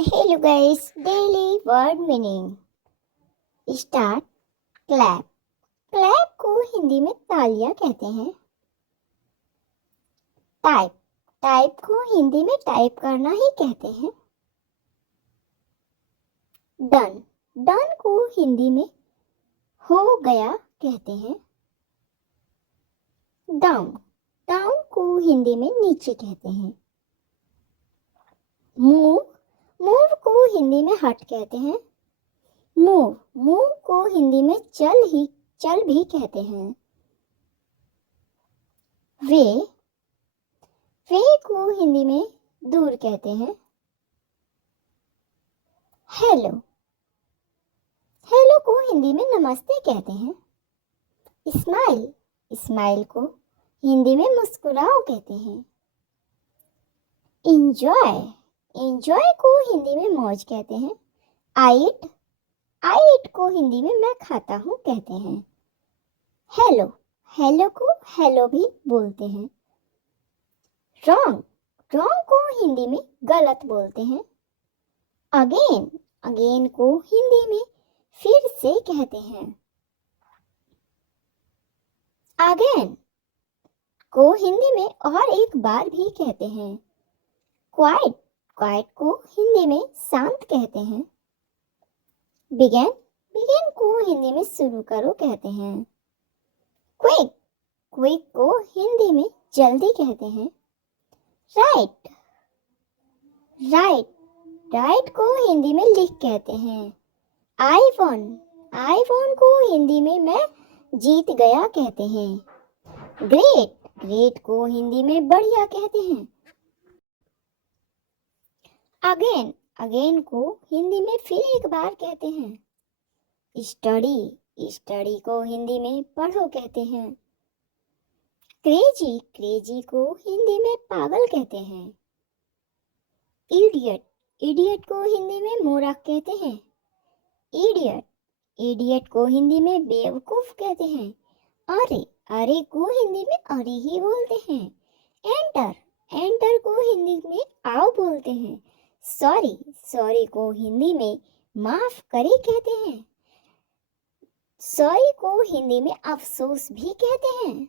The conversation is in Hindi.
Hello guys, daily word meaning. Start. Clap. Clap को हिंदी में तालियां कहते हैं. टाइप. टाइप को हिंदी में टाइप करना ही कहते हैं. डन. डन को हिंदी में हो गया कहते हैं. डाउन. डाउन को हिंदी में नीचे कहते हैं. मूव. मूव को हिंदी में हट कहते हैं. मूव. मूव को हिंदी में चल भी कहते हैं. वे. वे को हिंदी में दूर कहते हैं. हेलो. हेलो को हिंदी में नमस्ते कहते हैं. स्माइल. स्माइल को हिंदी में मुस्कुराओ कहते हैं. इंजॉय. इंजॉय को हिंदी में मौज कहते हैं. आइट. आइट को हिंदी में मैं खाता हूँ कहते हैं. हेलो. हेलो को हेलो भी बोलते हैं. रॉन्ग. रॉन्ग को हिंदी में गलत बोलते हैं. अगेन. अगेन को हिंदी में फिर से कहते हैं. अगेन को हिंदी में और एक बार भी कहते हैं. क्वाइट. क्वाइट को हिंदी में शांत कहते हैं. बिगेन. बिगेन को हिंदी में शुरू करो कहते हैं. क्विक. क्विक को हिंदी में जल्दी कहते हैं. राइट. राइट. राइट को हिंदी में लिख कहते हैं. आई वॉन. आई वॉन को हिंदी में मैं जीत गया कहते हैं. ग्रेट. ग्रेट को हिंदी में बढ़िया कहते हैं. अगेन. अगेन को हिंदी में फिर एक बार कहते हैं. स्टडी. स्टडी को हिंदी में पढ़ो कहते हैं. क्रेजी. क्रेजी को हिंदी में पागल कहते हैं. इडियट. इडियट को हिंदी में मूर्ख कहते हैं. इडियट. इडियट को हिंदी में बेवकूफ कहते हैं. अरे. अरे को हिंदी में अरे ही बोलते हैं. एंटर. एंटर को हिंदी में आओ बोलते हैं. सॉरी. सॉरी को हिंदी में माफ करे कहते हैं. सॉरी को हिंदी में अफसोस भी कहते हैं.